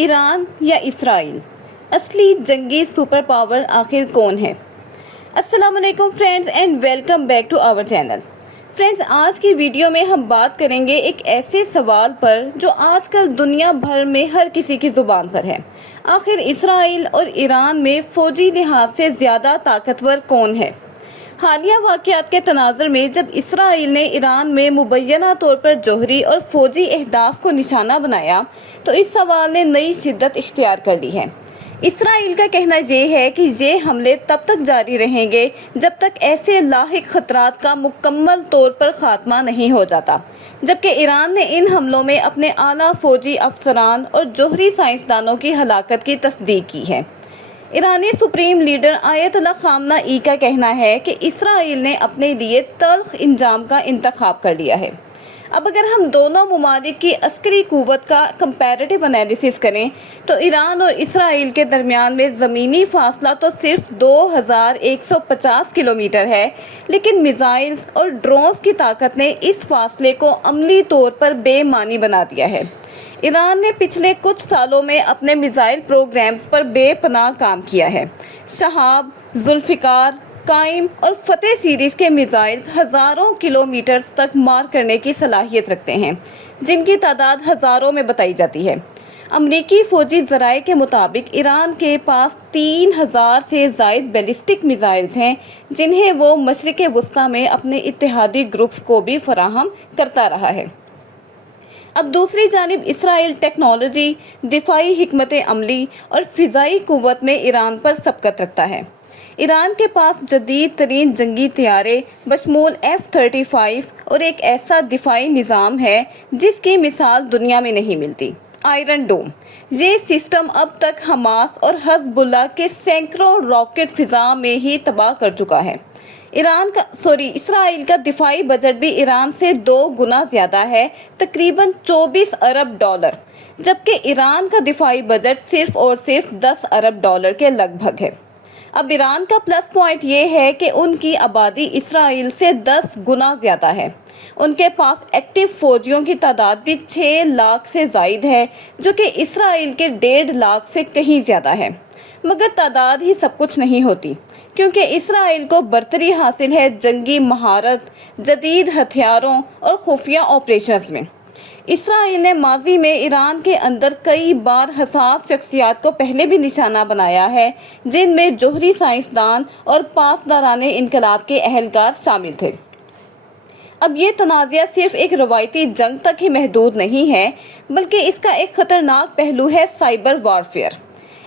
ایران یا اسرائیل اصلی جنگی سپر پاور آخر کون ہے؟ السلام علیکم friends and welcome back to our channel. Friends, آج کی ویڈیو میں ہم بات کریں گے ایک ایسے سوال پر جو آج کل دنیا بھر میں ہر کسی کی زبان پر ہے۔ آخر اسرائیل اور ایران میں فوجی لحاظ سے زیادہ طاقتور کون ہے؟ حالیہ واقعات کے تناظر میں جب اسرائیل نے ایران میں مبینہ طور پر جوہری اور فوجی اہداف کو نشانہ بنایا تو اس سوال نے نئی شدت اختیار کر لی ہے۔ اسرائیل کا کہنا یہ ہے کہ یہ حملے تب تک جاری رہیں گے جب تک ایسے لاحق خطرات کا مکمل طور پر خاتمہ نہیں ہو جاتا، جبکہ ایران نے ان حملوں میں اپنے اعلیٰ فوجی افسران اور جوہری سائنسدانوں کی ہلاکت کی تصدیق کی ہے۔ ایرانی سپریم لیڈر آیت اللہ خامنہ ای کا کہنا ہے کہ اسرائیل نے اپنے لیے تلخ انجام کا انتخاب کر لیا ہے۔ اب اگر ہم دونوں ممالک کی عسکری قوت کا کمپیریٹیو انالیسس کریں تو ایران اور اسرائیل کے درمیان میں زمینی فاصلہ تو صرف 2150 کلومیٹر ہے، لیکن میزائلز اور ڈرونز کی طاقت نے اس فاصلے کو عملی طور پر بے معنی بنا دیا ہے۔ ایران نے پچھلے کچھ سالوں میں اپنے میزائل پروگرامز پر بے پناہ کام کیا ہے۔ شہاب، ذوالفقار، قائم اور فتح سیریز کے میزائلز ہزاروں کلومیٹرز تک مار کرنے کی صلاحیت رکھتے ہیں، جن کی تعداد ہزاروں میں بتائی جاتی ہے۔ امریکی فوجی ذرائع کے مطابق ایران کے پاس 3000 سے زائد بیلسٹک میزائلز ہیں، جنہیں وہ مشرق وسطیٰ میں اپنے اتحادی گروپس کو بھی فراہم کرتا رہا ہے۔ اب دوسری جانب اسرائیل ٹیکنالوجی، دفاعی حکمت عملی اور فضائی قوت میں ایران پر سبقت رکھتا ہے۔ ایران کے پاس جدید ترین جنگی طیارے بشمول F-35 اور ایک ایسا دفاعی نظام ہے جس کی مثال دنیا میں نہیں ملتی، آئرن ڈوم۔ یہ سسٹم اب تک حماس اور حزب اللہ کے سینکڑوں راکٹ فضا میں ہی تباہ کر چکا ہے۔ اسرائیل کا دفاعی بجٹ بھی ایران سے 2 گنا زیادہ ہے، تقریباً 24 ارب ڈالر، جبکہ ایران کا دفاعی بجٹ صرف اور صرف 10 ارب ڈالر کے لگ بھگ ہے۔ اب ایران کا پلس پوائنٹ یہ ہے کہ ان کی آبادی اسرائیل سے 10 گنا زیادہ ہے۔ ان کے پاس ایکٹیو فوجیوں کی تعداد بھی 6 لاکھ سے زائد ہے، جو کہ اسرائیل کے 1.5 لاکھ سے کہیں زیادہ ہے۔ مگر تعداد ہی سب کچھ نہیں ہوتی، کیونکہ اسرائیل کو برتری حاصل ہے جنگی مہارت، جدید ہتھیاروں اور خفیہ آپریشنز میں۔ اسرائیل نے ماضی میں ایران کے اندر کئی بار حساس شخصیات کو پہلے بھی نشانہ بنایا ہے، جن میں جوہری سائنسدان اور پاسداران انقلاب کے اہلکار شامل تھے۔ اب یہ تنازعہ صرف ایک روایتی جنگ تک ہی محدود نہیں ہے، بلکہ اس کا ایک خطرناک پہلو ہے سائبر وارفیئر۔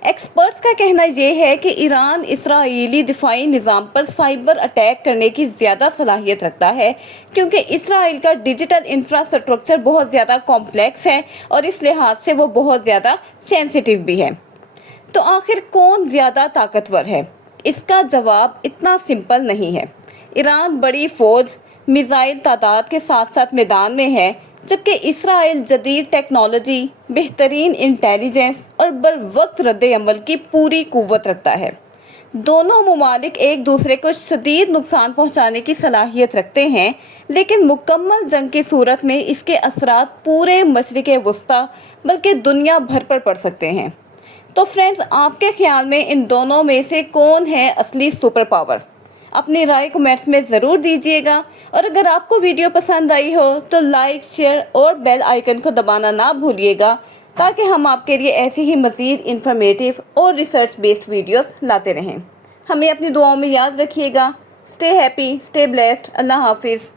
ایکسپرٹس کا کہنا یہ ہے کہ ایران اسرائیلی دفاعی نظام پر سائبر اٹیک کرنے کی زیادہ صلاحیت رکھتا ہے، کیونکہ اسرائیل کا ڈیجیٹل انفراسٹرکچر بہت زیادہ کمپلیکس ہے اور اس لحاظ سے وہ بہت زیادہ سینسیٹیو بھی ہے۔ تو آخر کون زیادہ طاقتور ہے؟ اس کا جواب اتنا سمپل نہیں ہے۔ ایران بڑی فوج، میزائل تعداد کے ساتھ ساتھ میدان میں ہے، جبکہ اسرائیل جدید ٹیکنالوجی، بہترین انٹیلیجنس اور بروقت رد عمل کی پوری قوت رکھتا ہے۔ دونوں ممالک ایک دوسرے کو شدید نقصان پہنچانے کی صلاحیت رکھتے ہیں، لیکن مکمل جنگ کی صورت میں اس کے اثرات پورے مشرق وسطیٰ بلکہ دنیا بھر پر پڑ سکتے ہیں۔ تو فرینڈز، آپ کے خیال میں ان دونوں میں سے کون ہے اصلی سپر پاور؟ اپنی رائے کمنٹس میں ضرور دیجیے گا، اور اگر آپ کو ویڈیو پسند آئی ہو تو لائک، شیئر اور بیل آئیکن کو دبانا نہ بھولیے گا، تاکہ ہم آپ کے لیے ایسی ہی مزید انفارمیٹیو اور ریسرچ بیسڈ ویڈیوز لاتے رہیں۔ ہمیں اپنی دعاؤں میں یاد رکھیے گا۔ اسٹے ہیپی، اسٹے بلیسڈ، اللہ حافظ۔